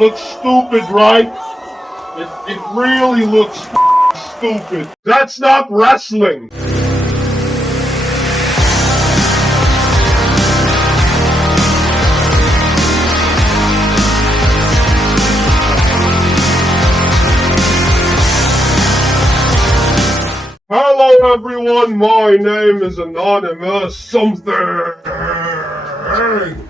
Looks stupid, right? It really looks stupid. That's not wrestling. Hello everyone, my name is Anonymous something.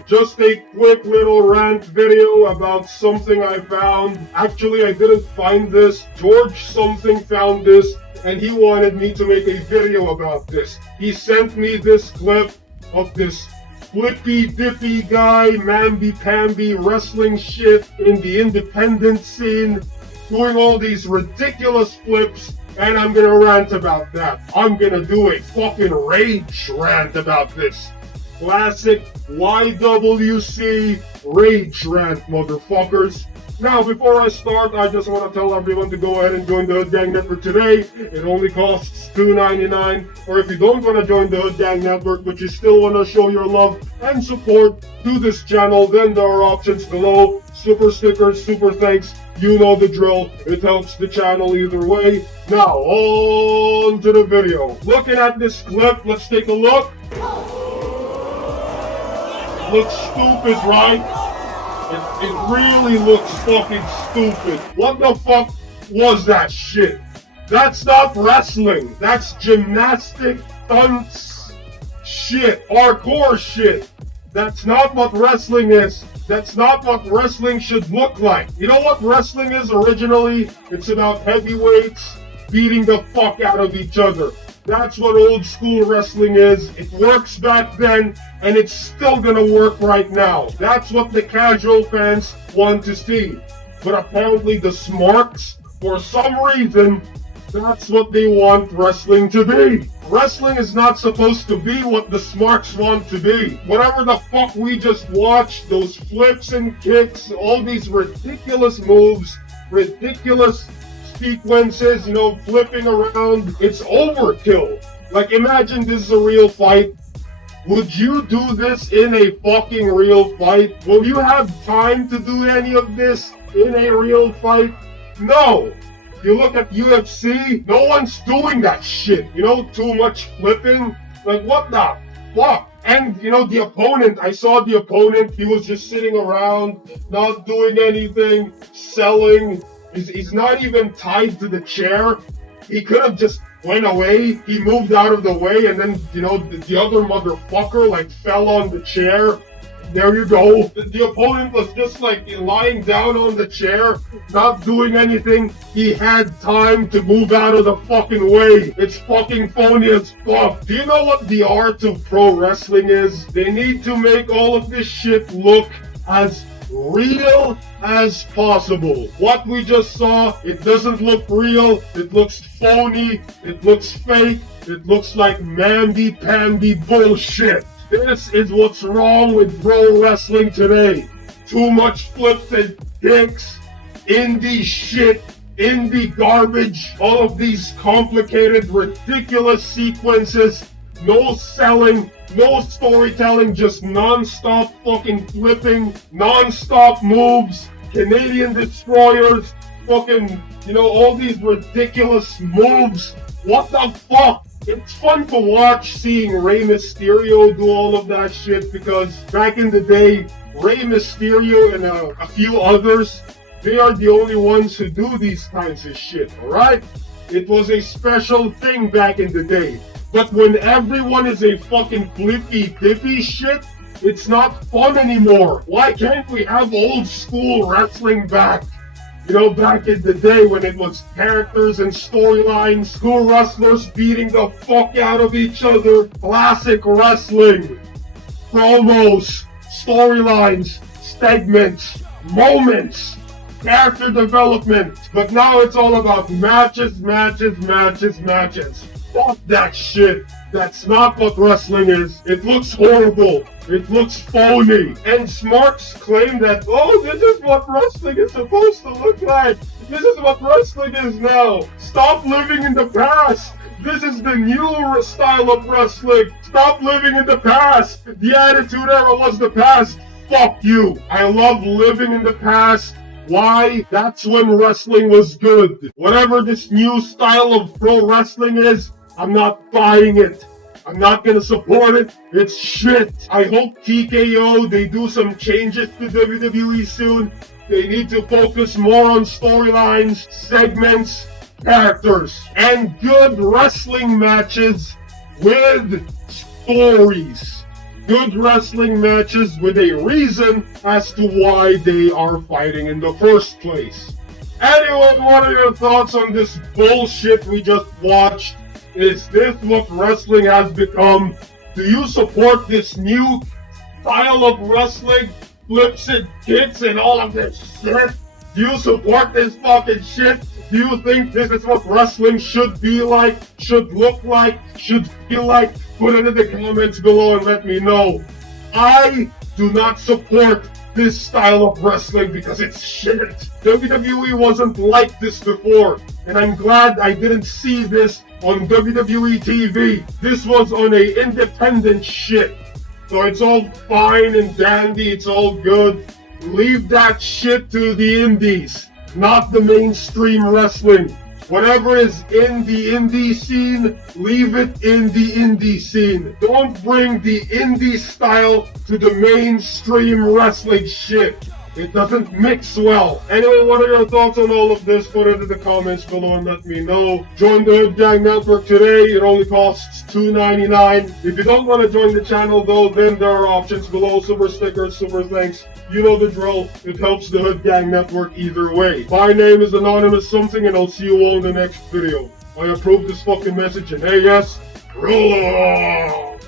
Just a quick little rant video about something I found. Actually, I didn't find this. George something found this, and he wanted me to make a video about this. He sent me this clip of this flippy dippy guy, mamby-pamby wrestling shit in the independent scene, doing all these ridiculous flips. And I'm gonna rant about that. I'm gonna do a fucking rage rant about this. Classic YWC rage rant, motherfuckers. Now, before I start, I just want to tell everyone to go ahead and join the Hood Gang Network today. It only costs $2.99. Or if you don't want to join the Hood Gang Network, but you still want to show your love and support to this channel, then there are options below. Super stickers, super thanks. You know the drill. It helps the channel either way. Now, on to the video. Looking at this clip, let's take a look. Looks stupid, right? It really looks fucking stupid. What the fuck was that shit? That's not wrestling. That's gymnastic stunts shit. Hardcore shit. That's not what wrestling is. That's not what wrestling should look like. You know what wrestling is originally? It's about heavyweights beating the fuck out of each other. That's what old school wrestling is. It works back then, and it's still gonna work right now. That's what the casual fans want to see. But apparently the smarks, for some reason, that's what they want wrestling to be. Wrestling is not supposed to be what the smarks want to be. Whatever the fuck we just watched, those flips and kicks, all these ridiculous moves, ridiculous sequences, you know, flipping around, it's overkill. Like, imagine this is a real fight. Would you do this in a fucking real fight? Will you have time to do any of this in a real fight? No. You look at UFC, no one's doing that shit. You know, too much flipping. Like, what the fuck? And, you know, the opponent, I saw the opponent, he was just sitting around, not doing anything, selling. He's not even tied to the chair. He could have just went away. He moved out of the way, and then, you know, the other motherfucker, like, fell on the chair. There you go. The opponent was just like lying down on the chair, not doing anything. He had time to move out of the fucking way. It's fucking phony as fuck. Do you know what the art of pro wrestling is? They need to make all of this shit look as real as possible. What we just saw, it doesn't look real. It looks phony. It looks fake. It looks like mamby-pamby bullshit. This is what's wrong with pro wrestling today. Too much flips and kicks, indie shit, indie garbage, all of these complicated, ridiculous sequences, no selling, no storytelling, just non-stop fucking flipping, non-stop moves, Canadian destroyers, fucking, you know, all these ridiculous moves. What the fuck? It's fun to watch seeing Rey Mysterio do all of that shit, because back in the day, Rey Mysterio and a few others, they are the only ones who do these kinds of shit, alright? It was a special thing back in the day. But when everyone is a fucking flippy dippy shit, it's not fun anymore. Why can't we have old school wrestling back? You know, back in the day when it was characters and storylines, school wrestlers beating the fuck out of each other, classic wrestling, promos, storylines, segments, moments, character development. But now it's all about matches, matches, matches, matches. Fuck that shit. That's not what wrestling is. It looks horrible. It looks phony. And smarks claim that, oh, this is what wrestling is supposed to look like. This is what wrestling is now. Stop living in the past. This is the new style of wrestling. Stop living in the past. The Attitude Era was the past. Fuck you. I love living in the past, Why? That's when wrestling was good. Whatever this new style of pro wrestling is, I'm not buying it. I'm not gonna support it. It's shit. I hope TKO, they do some changes to WWE soon. They need to focus more on storylines, segments, characters, and good wrestling matches with stories. Good wrestling matches with a reason as to why they are fighting in the first place. Anyway, what are your thoughts on this bullshit we just watched? Is this what wrestling has become? Do you support this new style of wrestling? Flips and kicks and all of this shit? Do you support this fucking shit? Do you think this is what wrestling should be like, should look like, should feel like? Put it in the comments below and let me know. I do not support this style of wrestling because it's shit. WWE wasn't like this before, and I'm glad I didn't see this on WWE TV. This was on a independent shit. So it's all fine and dandy, it's all good. Leave that shit to the indies, not the mainstream wrestling. Whatever is in the indie scene, leave it in the indie scene. Don't bring the indie style to the mainstream wrestling shit. It doesn't mix well. Anyway, what are your thoughts on all of this? Put it in the comments below and let me know. Join the Hood Gang Network today. It only costs $2.99. If you don't want to join the channel though, then there are options below. Super stickers, super thanks. You know the drill. It helps the Hood Gang Network either way. My name is Anonymous Something, and I'll see you all in the next video. I approve this fucking message, and hey, yes, roll on!